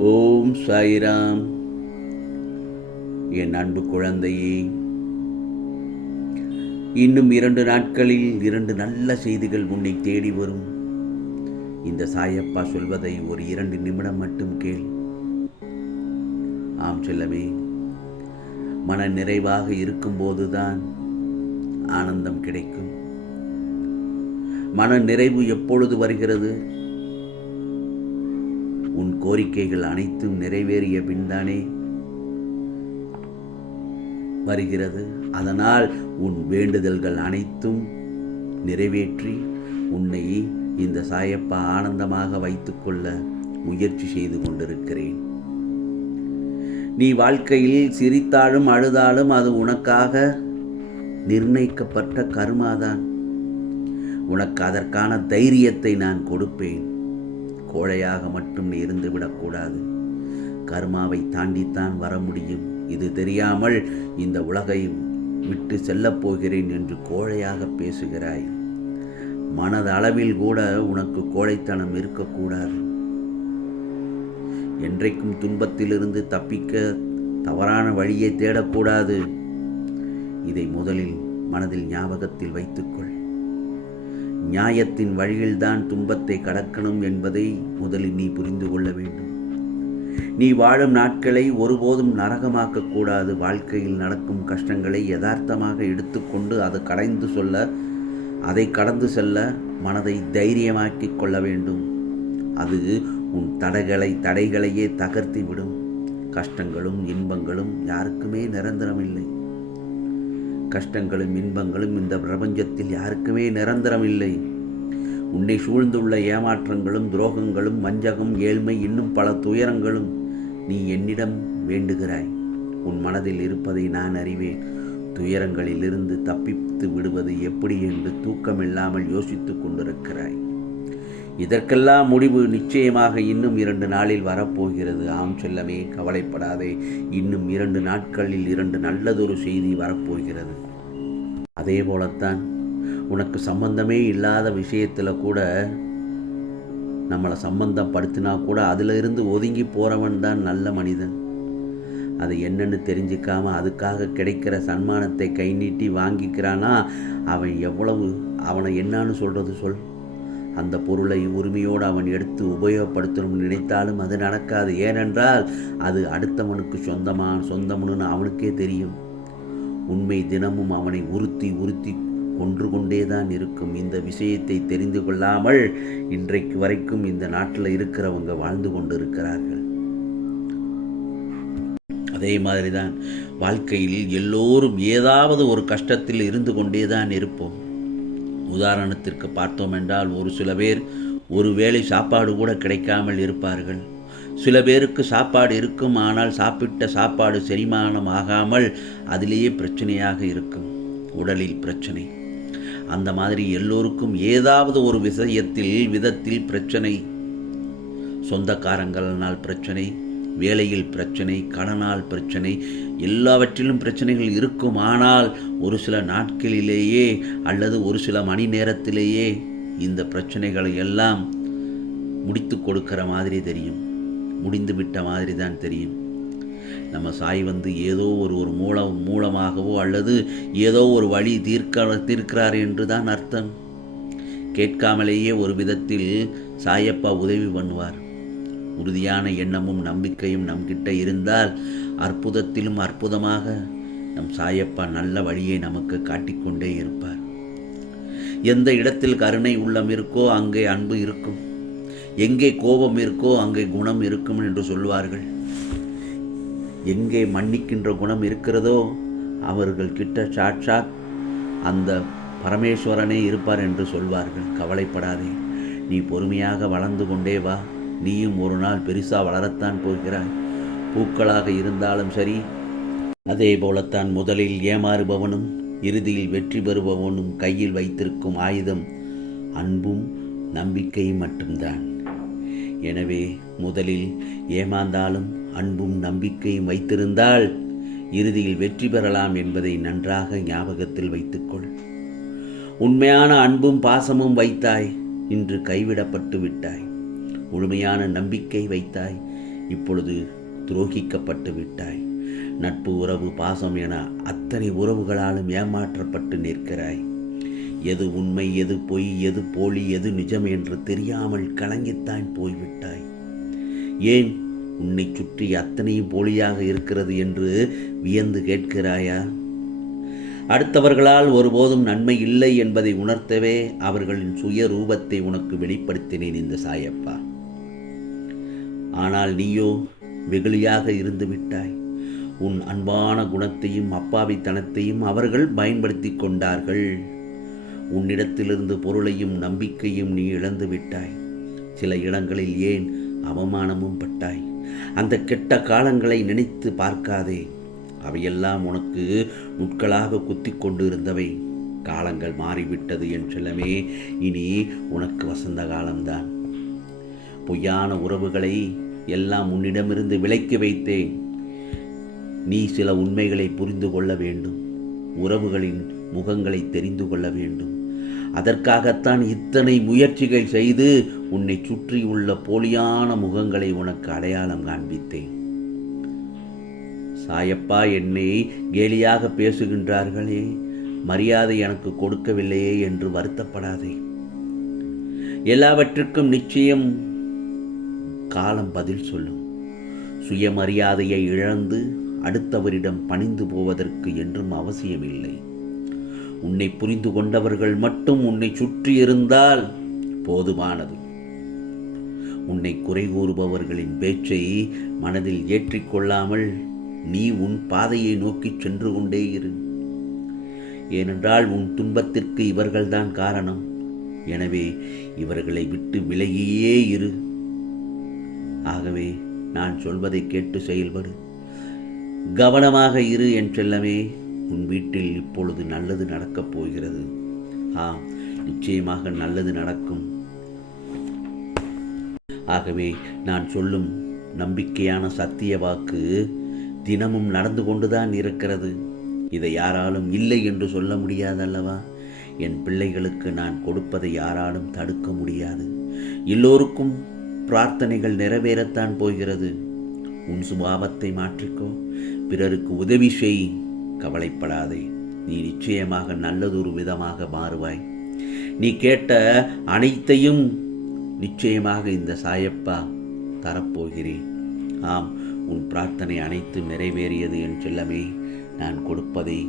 ஓம் சாய்ராம். என் அன்பு குழந்தையே இன்னும் இரண்டு நாட்களில் இரண்டு நல்ல செய்திகள் உன்னை தேடி வரும். இந்த சாயப்பா சொல்வதை ஒரு இரண்டு நிமிடம் மட்டும் கேள். ஆம் செல்லவே மன நிறைவாக இருக்கும்போதுதான் ஆனந்தம் கிடைக்கும். மன நிறைவு எப்பொழுது வருகிறது? உன் கோரிக்கைகள் அனைத்தும் நிறைவேறிய பின்தானே வருகிறது. அதனால் உன் வேண்டுதல்கள் அனைத்தும் நிறைவேற்றி உன்னை இந்த சாயப்பா ஆனந்தமாக வைத்துக்கொள்ள முயற்சி செய்து கொண்டிருக்கிறேன். நீ வாழ்க்கையில் சிரித்தாலும் அழுதாலும் அது உனக்காக நிர்ணயிக்கப்பட்ட கர்மாதான். உனக்கு அதற்கான தைரியத்தை நான் கொடுப்பேன். கோழையாக மட்டும் நீ இருந்து விடக்கூடாது கர்மாவை தாண்டித்தான் வர முடியும். இது தெரியாமல் இந்த உலகை விட்டு செல்லப் போகிறேன் என்று கோழையாக பேசுகிறாய். மனதளவில் கூட உனக்கு கோழைத்தனம் இருக்கக்கூடாது என்றைக்கும் துன்பத்திலிருந்து தப்பிக்க தவறான வழியை தேடக்கூடாது இதை முதலில் மனதில் ஞாபகத்தில் வைத்துக்கொள். நியாயத்தின் வழியில்தான் துன்பத்தை கடக்கணும் என்பதை முதலில் நீ புரிந்து கொள்ள வேண்டும். நீ வாழும் நாட்களை ஒருபோதும் நரகமாக்கக்கூடாது வாழ்க்கையில் நடக்கும் கஷ்டங்களை யதார்த்தமாக எடுத்துக்கொண்டு அது கடைந்து சொல்ல அதை கடந்து செல்ல மனதை தைரியமாக்கிக் கொள்ள வேண்டும். அது உன் தடைகளை தடைகளையே தகர்த்தி விடும் கஷ்டங்களும் இன்பங்களும் யாருக்குமே நிரந்தரமில்லை. கஷ்டங்களும் இன்பங்களும் இந்த பிரபஞ்சத்தில் யாருக்குமே நிரந்தரமில்லை. உன்னை சூழ்ந்துள்ள ஏமாற்றங்களும் துரோகங்களும் வஞ்சகம் ஏழ்மை இன்னும் பல துயரங்களும் நீ என்னிடம் வேண்டுகிறாய். உன் மனதில் இருப்பதை நான் அறிவேன். துயரங்களிலிருந்து தப்பித்து விடுவது எப்படி என்று தூக்கமில்லாமல் யோசித்துக் கொண்டிருக்கிறாய். இதற்கெல்லாம் முடிவு நிச்சயமாக இன்னும் இரண்டு நாளில் வரப்போகிறது. ஆம் செல்லமே கவலைப்படாதே. இன்னும் இரண்டு நாட்களில் இரண்டு நல்லதொரு செய்தி வரப்போகிறது. அதே போலத்தான். உனக்கு சம்பந்தமே இல்லாத விஷயத்தில் கூட நம்மளை சம்பந்தப்படுத்தினா கூட அதில் இருந்து ஒதுங்கி போகிறவன் தான் நல்ல மனிதன். அது என்னன்னு தெரிஞ்சிக்காம அதுக்காக கிடைக்கிற சன்மானத்தை கை நீட்டி வாங்கிக்கிறானா? அவன் எவ்வளவு அவனை என்னான்னு சொல்கிறது சொல். அந்த பொருளை உரிமையோடு அவன் எடுத்து உபயோகப்படுத்தணும்னு நினைத்தாலும் அது நடக்காது. ஏனென்றால் அது அடுத்தவனுக்கு சொந்தமான சொந்தம்னு அவனுக்கே தெரியும். உண்மை தினமும் அவனை உறுத்தி உறுத்தி கொன்று கொண்டே தான் இருக்கும். இந்த விஷயத்தை தெரிந்து கொள்ளாமல் இன்றைக்கு வரைக்கும் இந்த நாட்டில் இருக்கிறவங்க வாழ்ந்து கொண்டு இருக்கிறார்கள் அதே மாதிரி தான் வாழ்க்கையில் எல்லோரும் ஏதாவது ஒரு கஷ்டத்தில் இருந்து கொண்டே தான் இருப்போம். உதாரணத்திற்கு பார்த்தோம் என்றால் ஒரு சில பேர் ஒரு வேளை சாப்பாடு கூட கிடைக்காமல் இருப்பார்கள். சில பேருக்கு சாப்பாடு இருக்கும் ஆனால் சாப்பிட்ட சாப்பாடு செரிமானம் ஆகாமல் அதிலேயே பிரச்சனையாக இருக்கும். உடலில் பிரச்சனை. அந்த மாதிரி எல்லோருக்கும் ஏதாவது ஒரு விஷயத்தில் விதத்தில் பிரச்சனை. சொந்தக்காரங்களால் பிரச்சனை வேலையில் பிரச்சனை கடனால் பிரச்சனை எல்லாவற்றிலும் பிரச்சனைகள் இருக்கும் ஆனால் ஒரு சில நாட்களிலேயே அல்லது ஒரு சில மணி நேரத்திலேயே இந்த பிரச்சனைகளை எல்லாம் முடித்து கொடுக்கிற மாதிரி தெரியும். முடிந்து விட்ட மாதிரி தான் தெரியும். நம்ம சாய் வந்து ஏதோ ஒரு ஒரு மூலம் மூலமாகவோ அல்லது ஏதோ ஒரு வழி தீர்க்க தீர்க்கிறார் என்று தான் அர்த்தம். கேட்காமலேயே ஒரு விதத்தில் சாயப்பா உதவி பண்ணுவார். உறுதியான எண்ணமும் நம்பிக்கையும் நம்கிட்ட இருந்தால் அற்புதத்திலும் அற்புதமாக நம் சாயப்பா நல்ல வழியை நமக்கு காட்டிக்கொண்டே இருப்பார். எந்த இடத்தில் கருணை உள்ளம் இருக்கோ அங்கே அன்பு இருக்கும். எங்கே கோபம் இருக்கோ அங்கே குணம் இருக்கும் என்று சொல்வார்கள் எங்கே மன்னிக்கின்ற குணம் இருக்கிறதோ அவர்கள் கிட்ட சாட்சாத் அந்த பரமேஸ்வரனே இருப்பார் என்று சொல்வார்கள். கவலைப்படாதே நீ பொறுமையாக வளர்ந்து கொண்டே வா. நீயும் ஒரு நாள் பெருசாக வளரத்தான் போகிறாய். பூக்களாக இருந்தாலும் சரி அதே போலத்தான் முதலில் ஏமாறுபவனும் இறுதியில் வெற்றி பெறுபவனும் கையில் வைத்திருக்கும் ஆயுதம் அன்பும் நம்பிக்கையும் மட்டும்தான். எனவே முதலில் ஏமாந்தாலும் அன்பும் நம்பிக்கையும் வைத்திருந்தால் இறுதியில் வெற்றி பெறலாம் என்பதை நன்றாக ஞாபகத்தில் வைத்துக்கொள். உண்மையான அன்பும் பாசமும் வைத்தாய் இன்று கைவிடப்பட்டு விட்டாய். முழுமையான நம்பிக்கை வைத்தாய் இப்பொழுது துரோகிக்கப்பட்டு விட்டாய். நட்பு உறவு பாசம் என அத்தனை உறவுகளாலும் ஏமாற்றப்பட்டு நிற்கிறாய். எது உண்மை எது பொய் எது போலி எது நிஜம் என்று தெரியாமல் கலங்கித்தான் போய்விட்டாய். ஏன் உன்னை சுற்றி அத்தனையும் போலியாக இருக்கிறது என்று வியந்து கேட்கிறாயா? அடுத்தவர்களால் ஒருபோதும் நன்மை இல்லை என்பதை உணர்த்தவே அவர்களின் சுய ரூபத்தை உனக்கு வெளிப்படுத்தினேன் இந்த சாயப்பா. ஆனால் நீயோ வெகுளியாக இருந்து விட்டாய். உன் அன்பான குணத்தையும் அப்பாவித்தனத்தையும் அவர்கள் பயன்படுத்தி கொண்டார்கள். உன்னிடத்திலிருந்து பொருளையும் நம்பிக்கையும் நீ இழந்து விட்டாய். சில இடங்களில் ஏன் அவமானமும் பட்டாய்? அந்த கெட்ட காலங்களை நினைத்து பார்க்காதே. அவையெல்லாம் உனக்கு முட்களாக குத்தி கொண்டு இருந்தவை காலங்கள் மாறிவிட்டது என் செல்லமே இனி உனக்கு வசந்த காலம்தான். பொய்யான உறவுகளை எல்லாம் உன்னிடமிருந்து விலக்கி வைத்தேன். நீ சில உண்மைகளை புரிந்து கொள்ள வேண்டும். உறவுகளின் முகங்களை தெரிந்து கொள்ள வேண்டும். அதற்காகத்தான் இத்தனை முயற்சிகள் செய்து உன்னை சுற்றியுள்ள போலியான முகங்களை உனக்கு அடையாளம் காண்பித்தேன். சாயப்பா என்னை கேலியாக பேசுகின்றார்களே மரியாதை எனக்கு கொடுக்கவில்லையே என்று வருத்தப்படாதே. எல்லாவற்றுக்கும் நிச்சயம் காலம் பதில் சொல்லும். சுயமரியாதையை இழந்து அடுத்தவரிடம் பணிந்து போவதற்கு என்றும் அவசியமில்லை. உன்னை புரிந்து கொண்டவர்கள் மட்டும் உன்னை சுற்றி இருந்தால் போதுமானது. உன்னை குறை கூறுபவர்களின் பேச்சை மனதில் ஏற்றிக்கொள்ளாமல் நீ உன் பாதையை நோக்கி சென்று கொண்டே இரு. ஏனென்றால் உன் துன்பத்திற்கு இவர்கள்தான் காரணம். எனவே இவர்களை விட்டு விலகியே இரு. ஆகவே நான் சொல்வதை கேட்டு செயல்படு. கவனமாக இரு என் செல்லமே. உன் வீட்டில் இப்பொழுது நல்லது நடக்கப் போகிறது. ஆ நிச்சயமாக நல்லது நடக்கும். ஆகவே நான் சொல்லும் நம்பிக்கையான சத்திய வாக்கு தினமும் நடந்து கொண்டுதான் இருக்கிறது. இதை யாராலும் இல்லை என்று சொல்ல முடியாதல்லவா? என் பிள்ளைகளுக்கு நான் கொடுப்பதை யாராலும் தடுக்க முடியாது. எல்லோருக்கும் பிரார்த்தனைகள் நிறைவேறத்தான் போகிறது. உன் சுபாவத்தை மாற்றிக்கோ. பிறருக்கு உதவி செய். கவலைப்படாதே. நீ நிச்சயமாக நல்லதொரு விதமாக மாறுவாய். நீ கேட்ட அனைத்தையும் நிச்சயமாக இந்த சாயப்பா தரப்போகிறேன். ஆம் உன் பிரார்த்தனை அனைத்தும் நிறைவேறியது என் செல்லமே. நான் கொடுப்பதை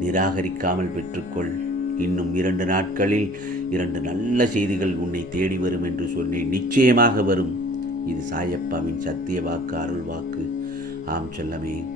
நிராகரிக்காமல் பெற்றுக்கொள். இன்னும் இரண்டு நாட்களில் இரண்டு நல்ல செய்திகள் உன்னை தேடி வரும் என்று சொன்னேன். நிச்சயமாக வரும். இது சாயப்பாவின் சத்திய வாக்கு அருள் வாக்கு. ஆம் செல்லமே.